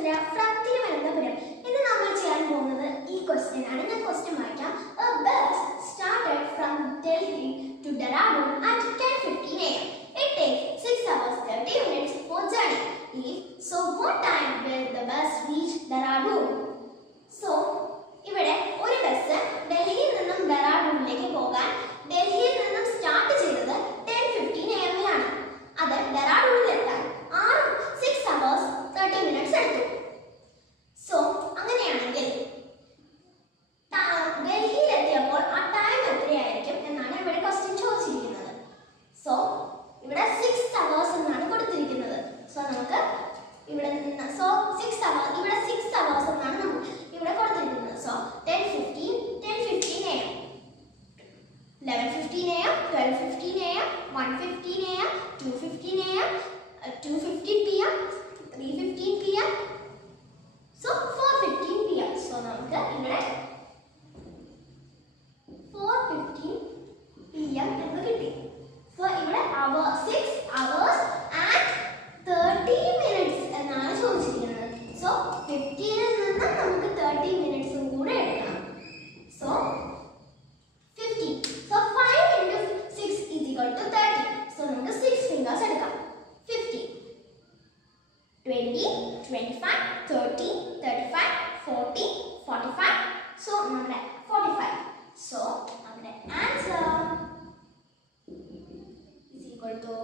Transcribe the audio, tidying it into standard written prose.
ക്വസ്റ്റ്യൻ്റെ from Thiruvananthapuram. ഇന്ന് നമ്മൾ ചെയ്യാൻ പോകുന്നത് ഈ ക്വസ്റ്റ്യൻ ആണ്. ഞാൻ ക്വസ്റ്റ്യൻ വായിക്കാം. A bus started from Delhi to Dehradun at 10:15 a.m. It takes 6 hours 30 minutes for journey. So what time will the bus reach Dehradun? So ഇവിടെ ഒരു ബസ് ഡൽഹിയിൽ നിന്നും ഡെറാഡൂണിലേക്ക് പോകാൻ ഡൽഹിയിൽ നിന്നും സ്റ്റാർട്ട് ചെയ്തത് 10:15 a.m. ലാണ്. അത് ഡെറാഡൂണിലെത്താൻ 6 hours 30 minutes എടുത്തു. സോ അങ്ങനെയാണെങ്കിൽ ഡൽഹിയിലെത്തിയപ്പോൾ ആ ടൈം എത്രയായിരിക്കും എന്നാണ് ഇവിടെ ക്വസ്റ്റ്യൻ ചോദിച്ചിരിക്കുന്നത്. സോ ഇവിടെ 6 hours എന്നാണ് കൊടുത്തിരിക്കുന്നത്. സോ നമുക്ക് ഇവിടെ നിന്ന് 6 hours ഇവിടെ 6 hours എന്നാണ് നമുക്ക് ഇവിടെ കൊടുത്തിരിക്കുന്നത്. So 10:15 a.m. 11:15 a.m. 12:15 a.m. 1:15 a.m. 2:15 a.m. 2:15 p.m. 3:15 p.m. So 4:15 p.m. So നമുക്ക് ഇവിടെ 4:15 p.m. എന്ന് കിട്ടി. So ഇവിടെ 6 hours and 30 minutes എന്നാണ് ചോദിച്ചിരിക്കുന്നത്. So 15 ൽ നിന്ന് നമുക്ക് 30 minutes കൂടെ എടുക്കണം. So 15. So 5 into 6 is equal to 30. So നമുക്ക് 6 fingers എടുക്കാം. 15, 20, 25, 30, 35, 40, 45. So നമ്മുടെ 45. So നമ്മുടെ answer is equal to